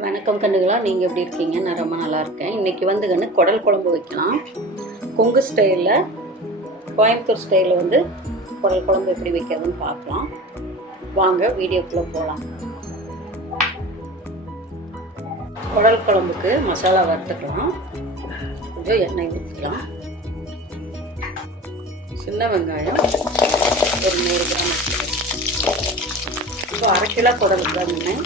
வணக்கம் கண்ணுகளா, நீங்கள் எப்படி இருக்கீங்க? நான் ரொம்ப நல்லா இருக்கேன். இன்றைக்கி வந்து கண்ணு குடல் குழம்பு வைக்கலாம். கொங்கு ஸ்டைலில், கோயம்புத்தூர் ஸ்டைலில் வந்து குடல் குழம்பு எப்படி வைக்கிறதுன்னு பார்க்கலாம். வாங்க வீடியோக்குள்ளே போகலாம். குடல் குழம்புக்கு மசாலா வறுத்துக்கலாம். கொஞ்சம் எண்ணெய் ஊற்றிக்கலாம். சின்ன வெங்காயம் ஒரு 100 கிராம். இப்போ 1/2 கிலோ குடலுக்கு தான் எண்ணெய்.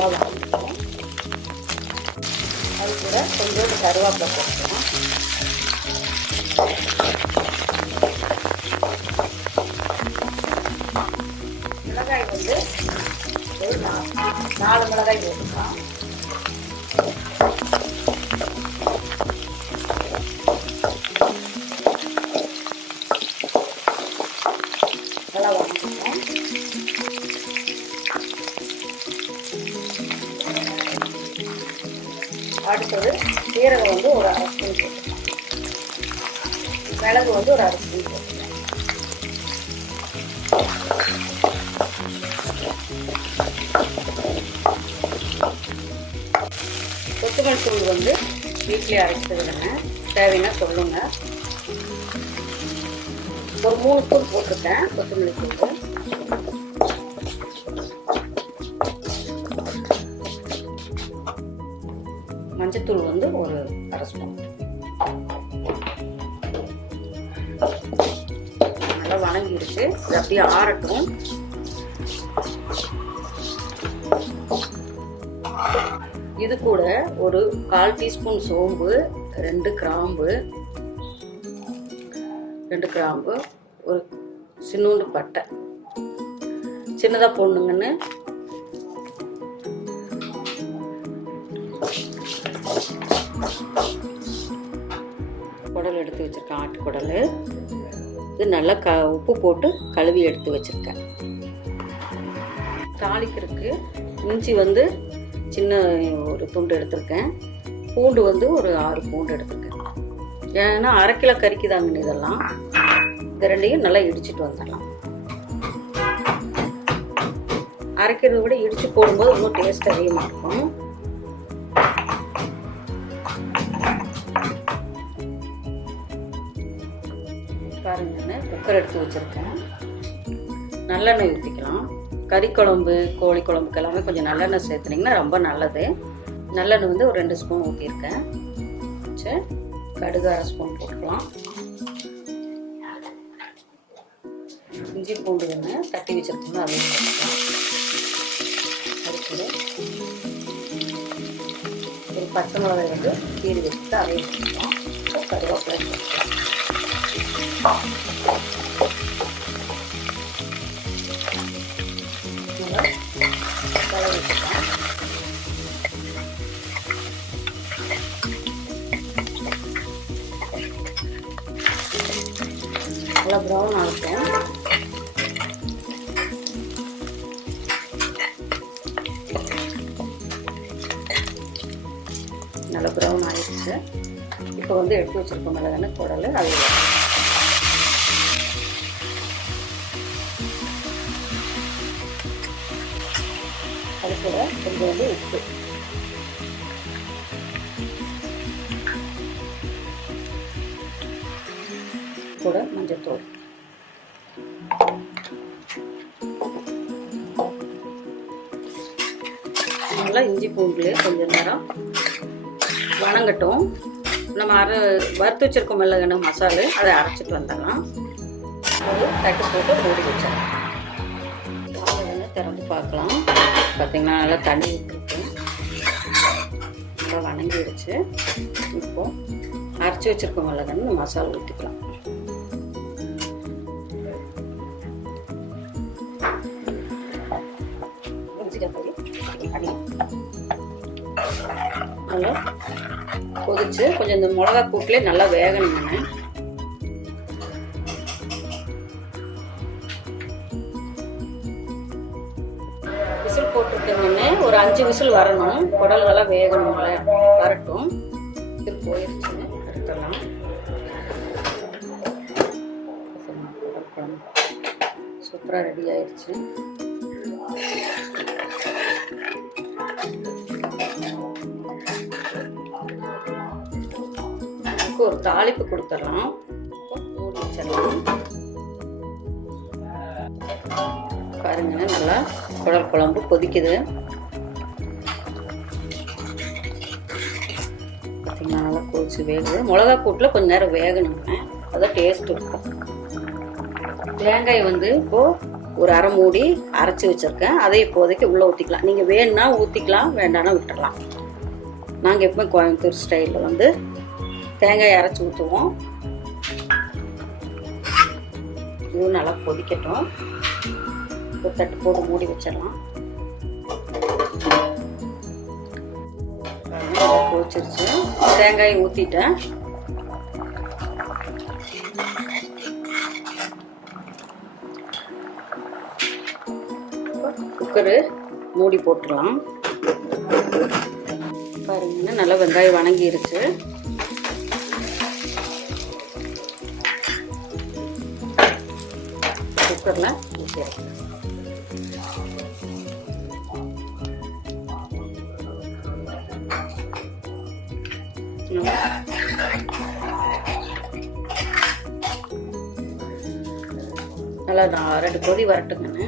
வாங்கிக்கலாம். அது கூட கொஞ்சம் கருவேப்பிலை போட்டுக்கலாம். மிளகாய் வந்து ஒரு 4 மிளகாய் போட்டுக்கலாம். நல்லா வாங்கிக்கலாம். அடுத்தது சீரகம் வந்து ஒரு 1/2 ஸ்பூன் போட்டுக்கலாம். மிளகு வந்து ஒரு 1/2 ஸ்பூன் போட்டுக்கலாம். கொத்தமல்லி தூள் வந்து வீட்டிலே அரைச்சதுங்க. தேவைன்னா சொல்லுங்க. ஒரு 3 ஸ்பூன் போட்டிருக்கேன் கொத்தமல்லி தூள். மஞ்சத்தூள் வந்து ஒரு 1/2 ஸ்பூன். நல்லா வணங்கிடுச்சு. இது அப்படியே ஆறட்டும். இது கூட ஒரு 1/4 டீஸ்பூன் சோம்பு, 2 கிராம்பு, ஒரு சின்னூண்டு பட்டை சின்னதாக போடணுங்கன்னு. குடல் எடுத்து வச்சிருக்கேன், ஆட்டுக்குடல். இது நல்லா உப்பு போட்டு கழுவி எடுத்து வச்சிருக்கேன். தாளிக்கிறதுக்கு இஞ்சி வந்து சின்ன ஒரு துண்டு எடுத்திருக்கேன். பூண்டு வந்து ஒரு 6 பூண்டு எடுத்திருக்கேன். ஏன்னா 1/2 கிலோ கறிக்கு தாங்க இதெல்லாம். இது ரெண்டையும் நல்லா இடிச்சிட்டு வந்துடலாம். அரைக்கிறத விட இடிச்சு போடும்போது இன்னும் டேஸ்ட் அதிகமாக இருக்கும். பாருங்க, குக்கர் எடுத்து வச்சிருக்கேன். நல்லெண்ணெய் ஊற்றிக்கலாம். கறி குழம்பு, கோழி குழம்புக்கு எல்லாமே கொஞ்சம் நல்லெண்ணெய் சேர்த்துனீங்கன்னா ரொம்ப நல்லது. நல்லெண்ணெய் வந்து ஒரு 2 ஸ்பூன் ஊற்றிருக்கேன். சரி, கடுகு 1/2 ஸ்பூன் போட்டுக்கலாம். இஞ்சி பூண்டு ஒன்று தட்டி வச்சிருக்கோம், அதையும் போட்டுக்கலாம். அது கூட ஒரு பச்சை மிளகாய் வந்து கீறி வச்சுட்டு அதையும் போட்டுக்கலாம். கருவேப்பிலை போட்டுக்கலாம். நல்லா ப்ரௌன் ஆகும். நல்லா ப்ரௌன் ஆயிடுச்சு. இப்போ வந்து எடுத்து வச்சிருக்கோம் மிளகான குடல். அது கூட கொஞ்சம் வந்து உப்பு, கூட மஞ்சத்தூள், நல்லா இஞ்சி பூண்டுல கொஞ்சம் நேரம் வணங்கட்டும். நம்ம வறுத்து வச்சிருக்கோம் மிளகான மசாலு, அதை அரைச்சிட்டு வந்துடலாம். ஒரு தட்டு போட்டு மூடி வச்சிடலாம். திறந்து பார்க்கலாம். பார்த்தீங்கன்னா நல்லா தண்ணி விட்டுருக்கு. நல்லா வணங்கிடுச்சு. இப்போ அரைச்சி வச்சிருக்கோம் மிளகான்னு மசாலா ஊற்றிக்கலாம். நல்லா கொதிச்சு கொஞ்சம் இந்த மிளகா கூட்டிலே நல்லா வேகணுங்க. விசில் போட்டுருக்கீங்கன்னு ஒரு 5 விசில் வரணும். குடல் நல்லா வேகணும்ல, வரட்டும். இது போயிடுச்சுன்னு எடுத்துடலாம். குழம்பு சூப்பராக ரெடி ஆயிடுச்சு. ஒரு தாளிப்பு கொடுத்துடலாம். மூடி வச்சிடலாம். பாருங்க, நல்லா குடல் குழம்பு கொதிக்குது. பார்த்தீங்கன்னா நல்லா கொதிச்சு வேகுது. மிளகா கூட்டில் கொஞ்சம் நேரம் வேகணுங்க, அதான் டேஸ்ட் இருக்கும். தேங்காய் வந்து இப்போது ஒரு அரை மூடி அரைச்சி வச்சுருக்கேன். அதை இப்போதைக்கு உள்ளே ஊற்றிக்கலாம். நீங்கள் வேணுன்னா ஊற்றிக்கலாம், வேண்டாம்னா விட்டுடலாம். நாங்கள் எப்பவுமே கோயம்புத்தூர் ஸ்டைலில் வந்து தேங்காய் அரைச்சி ஊற்றுவோம். இதுவும் நல்லா கொதிக்கட்டும். ஒரு தட்டு போட்டு மூடி வச்சிடலாம். கொதிச்சிருச்சு. தேங்காயை ஊற்றிட்டேன். குக்கரு மூடி போட்டுடலாம். பாருங்க, நல்லா வெங்காயம் வணங்கிருச்சு. குக்கரில் ஊற்றிடுறேன். நல்லா 2 கொதி வரட்டுங்கன்னு.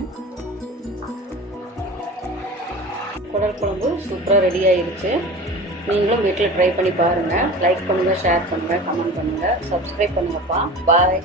குடல் குழம்பு சூப்பராக ரெடி ஆயிடுச்சு. நீங்களும் வீட்டில் ட்ரை பண்ணி பாருங்கள். லைக் பண்ணுங்கள், ஷேர் பண்ணுங்கள், கமெண்ட் பண்ணுங்கள், சப்ஸ்கிரைப் பண்ணுங்கப்பா. பாய்.